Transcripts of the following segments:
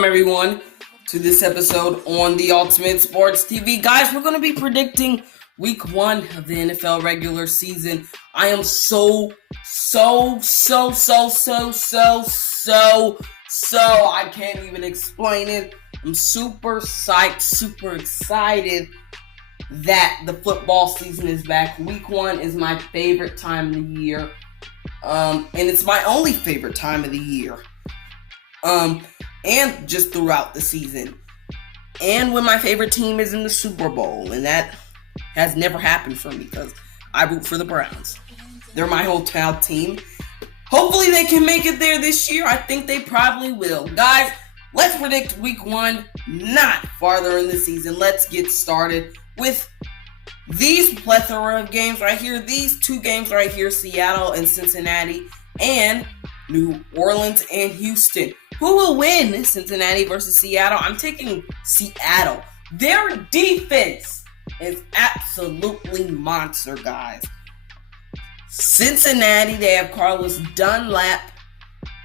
Welcome, everyone, to this episode on the Ultimate Sports TV. Guys, we're going to be predicting Week 1 of the NFL regular season. I am so, I can't even explain it. I'm super psyched, super excited that the football season is back. Week 1 is my favorite time of the year. And it's my only favorite time of the year. And just throughout the season. And when my favorite team is in the Super Bowl. And that has never happened for me because I root for the Browns. They're my hometown team. Hopefully they can make it there this year. I think they probably will. Guys, let's predict Week 1 not farther in the season. Let's get started with these plethora of games right here. These two games right here, Seattle and Cincinnati, and New Orleans and Houston. Who will win Cincinnati versus Seattle? I'm taking Seattle. Their defense is absolutely monster, guys. Cincinnati, they have Carlos Dunlap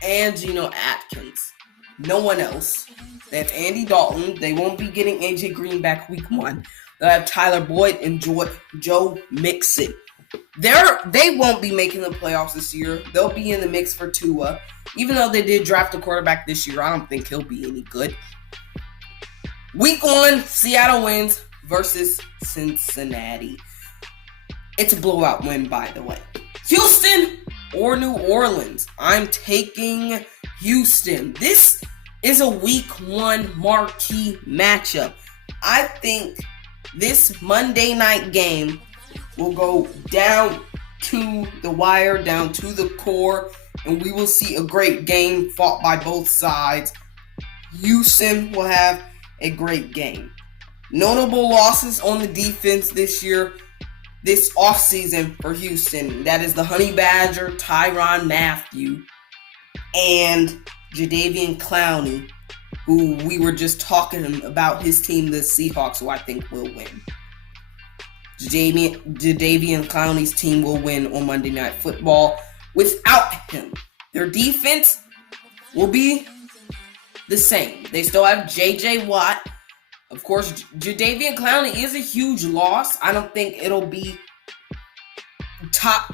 and Geno Atkins. No one else. They have Andy Dalton. They won't be getting AJ Green back Week 1. They'll have Tyler Boyd and Joe Mixon. They won't be making the playoffs this year. They'll be in the mix for Tua. Even though they did draft a quarterback this year, I don't think he'll be any good. Week 1, Seattle wins versus Cincinnati. It's a blowout win, by the way. Houston or New Orleans? I'm taking Houston. This is a Week 1 marquee matchup. I think this Monday night game will go down to the wire, down to the core, and we will see a great game fought by both sides. Houston will have a great game. Notable losses on the defense this year, this offseason for Houston. That is the Honey Badger, Tyrann Mathieu, and Jadeveon Clowney, who we were just talking about his team, the Seahawks, who I think will win. Jadeveon Clowney's team will win on Monday Night Football. Without him, their defense will be the same. They still have J.J. Watt. Of course, Jadeveon Clowney is a huge loss. I don't think it'll be top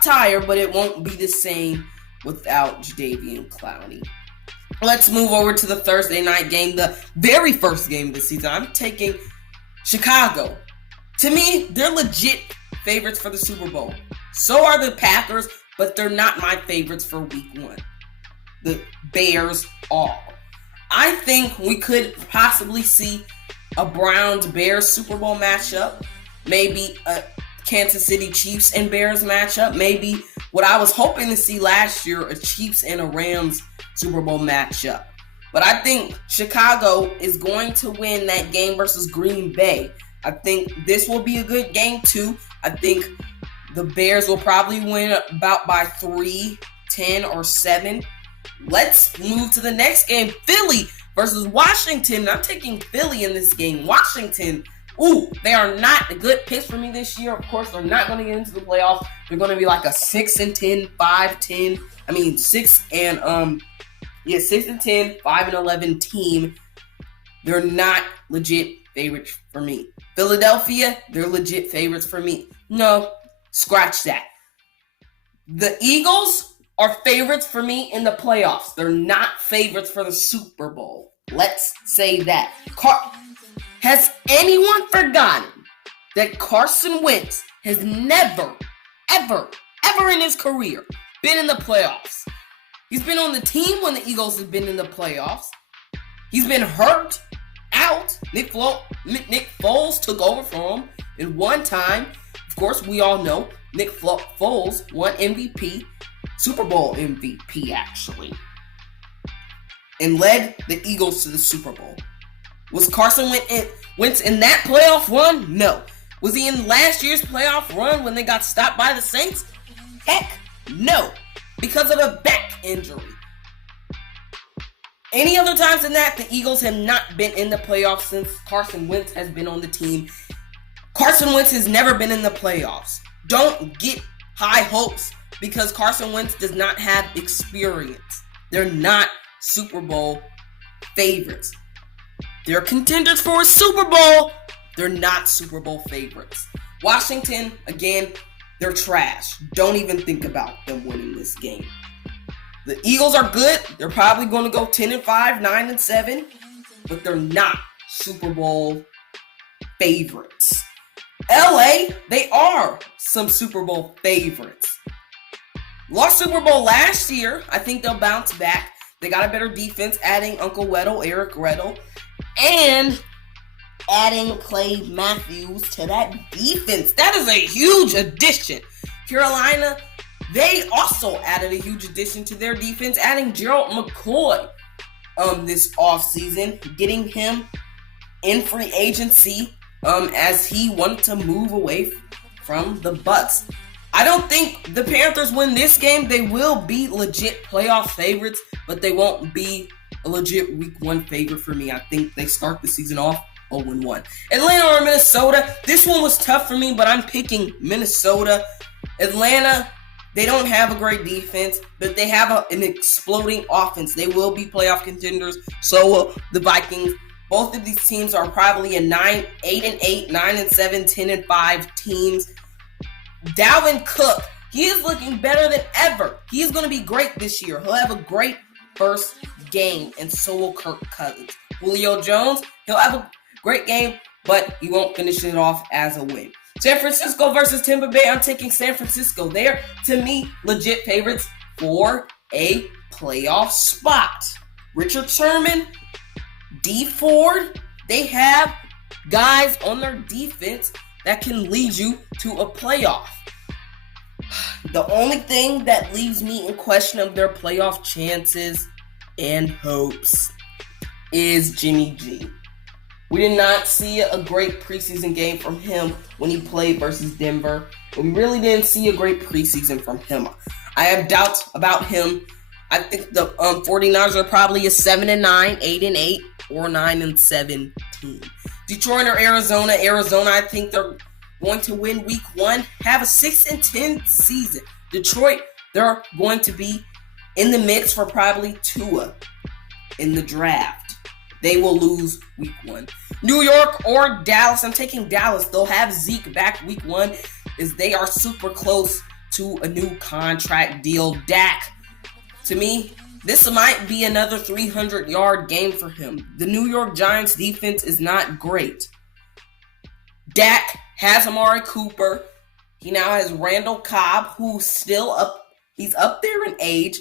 tier, but it won't be the same without Jadeveon Clowney. Let's move over to the Thursday night game, the very first game of the season. I'm taking Chicago. To me, they're legit favorites for the Super Bowl. So are the Packers, but they're not my favorites for Week 1. The Bears are. I think we could possibly see a Browns-Bears Super Bowl matchup. Maybe a Kansas City Chiefs and Bears matchup. Maybe what I was hoping to see last year, a Chiefs and a Rams Super Bowl matchup. But I think Chicago is going to win that game versus Green Bay. I think this will be a good game too. I think the Bears will probably win about by 3, 10, or 7. Let's move to the next game. Philly versus Washington. I'm taking Philly in this game. Washington, they are not a good pick for me this year. Of course, they're not going to get into the playoffs. They're going to be like a 6-10, 5-10. 6-10, 5-11 team. They're not legit favorites for me. Philadelphia, they're legit favorites for me. No, scratch that. The Eagles are favorites for me in the playoffs. They're not favorites for the Super Bowl. Let's say that. Has anyone forgotten that Carson Wentz has never, ever in his career been in the playoffs? He's been on the team when the Eagles have been in the playoffs. He's been hurt, out. Nick Foles took over for him in one time. Of course, we all know Nick Foles won MVP, Super Bowl MVP actually, and led the Eagles to the Super Bowl. Was Carson Wentz in that playoff run? No. Was he in last year's playoff run when they got stopped by the Saints? Heck, no. Because of a back injury. Any other times than that, the Eagles have not been in the playoffs since Carson Wentz has been on the team. Carson Wentz has never been in the playoffs. Don't get high hopes because Carson Wentz does not have experience. They're not Super Bowl favorites. They're contenders for a Super Bowl. They're not Super Bowl favorites. Washington, again, they're trash. Don't even think about them winning this game. The Eagles are good. They're probably going to go 10-5, 9-7, but they're not Super Bowl favorites. LA, they are some Super Bowl favorites. Lost Super Bowl last year. I think they'll bounce back. They got a better defense, adding Uncle Weddle, Eric Weddle, and adding Clay Matthews to that defense. That is a huge addition. Carolina, they also added a huge addition to their defense, adding Gerald McCoy this offseason, getting him in free agency as he wanted to move away from the Bucs. I don't think the Panthers win this game. They will be legit playoff favorites, but they won't be a legit week 1 favorite for me. I think they start the season off 0-1. Atlanta or Minnesota, this one was tough for me, but I'm picking Minnesota. Atlanta, they don't have a great defense, but they have an exploding offense. They will be playoff contenders. So will the Vikings. Both of these teams are probably a 8-8, 9-7, 10-5 teams. Dalvin Cook, he is looking better than ever. He is going to be great this year. He'll have a great first game, and so will Kirk Cousins. Julio Jones, he'll have a great game, but he won't finish it off as a win. San Francisco versus Tampa Bay, I'm taking San Francisco. They're, to me, legit favorites for a playoff spot. Richard Sherman, D Ford, they have guys on their defense that can lead you to a playoff. The only thing that leaves me in question of their playoff chances and hopes is Jimmy G. We did not see a great preseason game from him when he played versus Denver. We really didn't see a great preseason from him. I have doubts about him. I think the 49ers are probably a 7-9, 8-8, or 9-7 team. Detroit or Arizona. Arizona, I think they're going to win week 1, have a 6-10 season. Detroit, they're going to be in the mix for probably Tua in the draft. They will lose week 1. New York or Dallas. I'm taking Dallas. They'll have Zeke back week 1 as they are super close to a new contract deal. Dak, to me, this might be another 300-yard game for him. The New York Giants defense is not great. Dak has Amari Cooper. He now has Randall Cobb, who's still up. He's up there in age,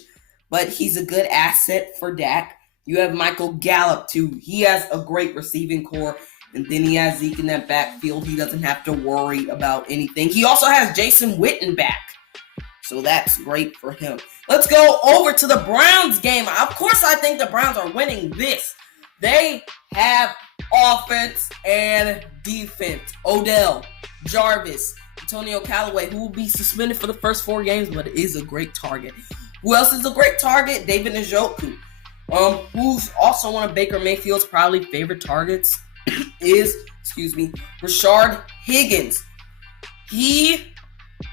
but he's a good asset for Dak. You have Michael Gallup, too. He has a great receiving core. And then he has Zeke in that backfield. He doesn't have to worry about anything. He also has Jason Witten back. So that's great for him. Let's go over to the Browns game. Of course, I think the Browns are winning this. They have offense and defense. Odell, Jarvis, Antonio Callaway, who will be suspended for the first 4 games, but is a great target. Who else is a great target? David Njoku. Who's also one of Baker Mayfield's probably favorite targets is, Rashard Higgins.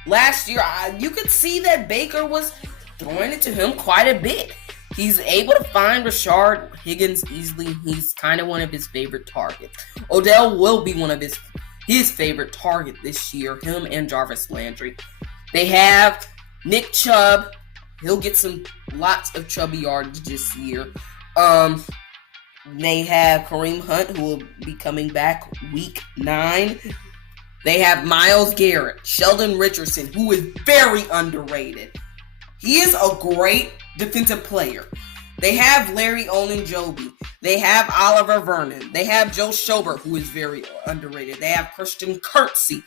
Last year, you could see that Baker was throwing it to him quite a bit. He's able to find Rashard Higgins easily. He's kind of one of his favorite targets. Odell will be one of his favorite target this year, him and Jarvis Landry. They have Nick Chubb. He'll get lots of chubby yards this year. They have Kareem Hunt, who will be coming back week 9. They have Myles Garrett, Sheldon Richardson, who is very underrated. He is a great defensive player. They have Larry Ogunjobi. They have Oliver Vernon. They have Joe Schobert, who is very underrated. They have Christian Kirksey.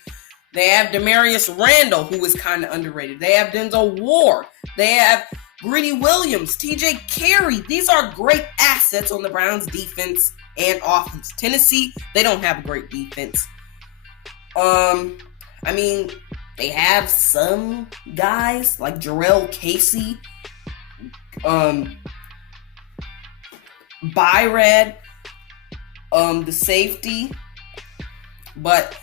They have Demarius Randall, who is kind of underrated. They have Denzel Ward. They have Greedy Williams, TJ Carey. These are great assets on the Browns' defense and offense. Tennessee, they don't have a great defense. They have some guys like Jarrell Casey, Byrad, the safety, but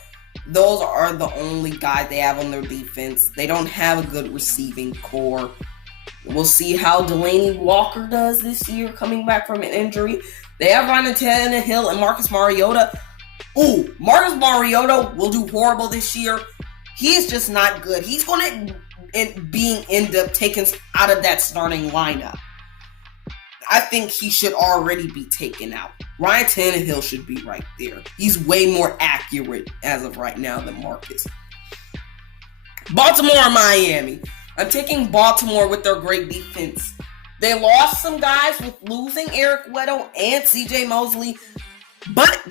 those are the only guys they have on their defense. They don't have a good receiving core. We'll see how Delaney Walker does this year coming back from an injury. They have Ryan Tannehill and Marcus Mariota. Ooh, Marcus Mariota will do horrible this year. He is just not good. He's going to end up taken out of that starting lineup. I think he should already be taken out. Ryan Tannehill should be right there. He's way more accurate as of right now than Marcus. Baltimore and Miami. I'm taking Baltimore with their great defense. They lost some guys with losing Eric Weddle and CJ Mosley, but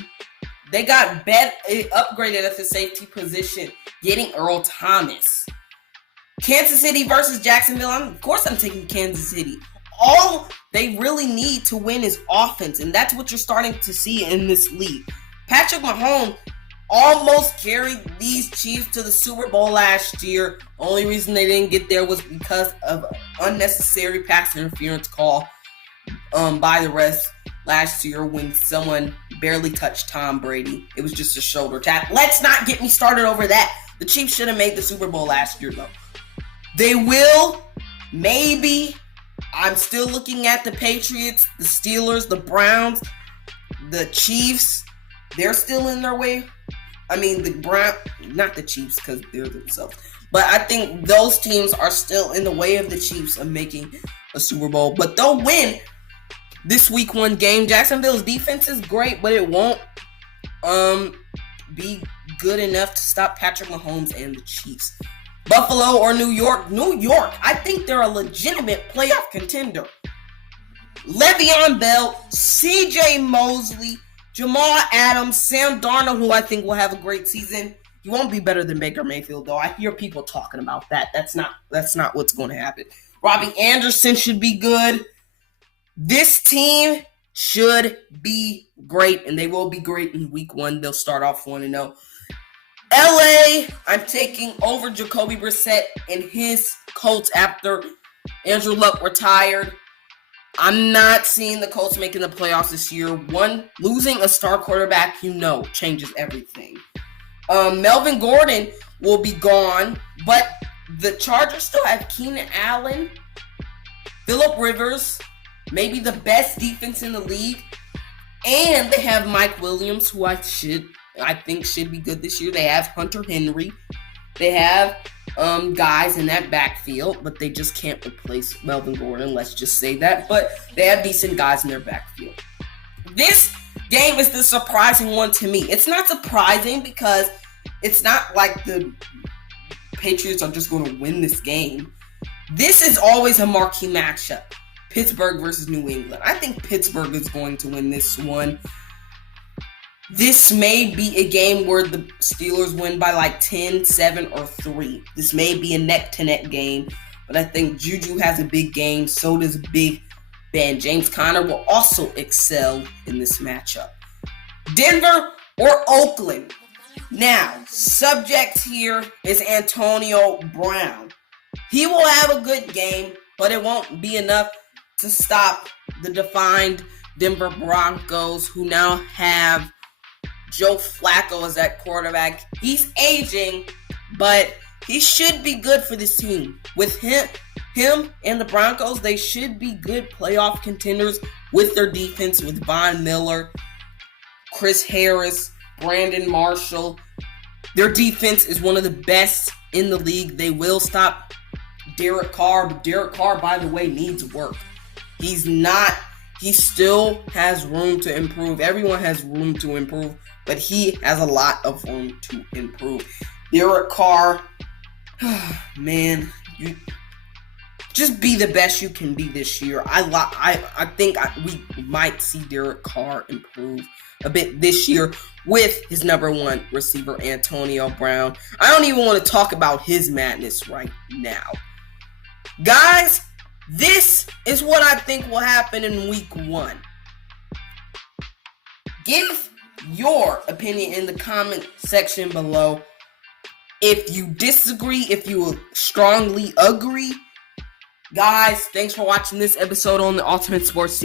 they got upgraded at the safety position, getting Earl Thomas. Kansas City versus Jacksonville. Of course I'm taking Kansas City. All they really need to win is offense, and that's what you're starting to see in this league. Patrick Mahomes almost carried these Chiefs to the Super Bowl last year. Only reason they didn't get there was because of an unnecessary pass interference call by the refs last year when someone barely touched Tom Brady. It was just a shoulder tap. Let's not get me started over that. The Chiefs should have made the Super Bowl last year, though. They will, maybe. I'm still looking at the Patriots, the Steelers, the Browns, the Chiefs. They're still in their way. I mean, not the Chiefs because they're themselves. But I think those teams are still in the way of the Chiefs of making a Super Bowl. But they'll win this week 1 game. Jacksonville's defense is great, but it won't be good enough to stop Patrick Mahomes and the Chiefs. Buffalo or New York? New York. I think they're a legitimate playoff contender. Le'Veon Bell, CJ Mosley, Jamal Adams, Sam Darnold, who I think will have a great season. He won't be better than Baker Mayfield, though. I hear people talking about that. That's not what's going to happen. Robbie Anderson should be good. This team should be great, and they will be great in week 1. They'll start off 1-0. LA, I'm taking over Jacoby Brissett and his Colts after Andrew Luck retired. I'm not seeing the Colts making the playoffs this year. Losing a star quarterback, changes everything. Melvin Gordon will be gone, but the Chargers still have Keenan Allen, Phillip Rivers, maybe the best defense in the league, and they have Mike Williams, who I think should be good this year. They have Hunter Henry. They have guys in that backfield, but they just can't replace Melvin Gordon. Let's just say that. But they have decent guys in their backfield. This game is the surprising one to me. It's not surprising because it's not like the Patriots are just going to win this game. This is always a marquee matchup. Pittsburgh versus New England. I think Pittsburgh is going to win this one. This may be a game where the Steelers win by like 10, 7, or 3. This may be a neck-to-neck game, but I think Juju has a big game. So does Big Ben. James Conner will also excel in this matchup. Denver or Oakland? Now, subject here is Antonio Brown. He will have a good game, but it won't be enough to stop the defined Denver Broncos, who now have Joe Flacco as that quarterback. He's aging, but he should be good for this team. With him and the Broncos, they should be good playoff contenders with their defense, with Von Miller, Chris Harris, Brandon Marshall. Their defense is one of the best in the league. They will stop Derek Carr, but Derek Carr, by the way, needs work. He still has room to improve. Everyone has room to improve, but he has a lot of room to improve. Derek Carr, man, you just be the best you can be this year. I think we might see Derek Carr improve a bit this year with his number 1 receiver, Antonio Brown. I don't even want to talk about his madness right now. Guys, this is what I think will happen in week 1. Give your opinion in the comment section below. If you disagree, if you strongly agree. Guys, thanks for watching this episode on the Ultimate Sports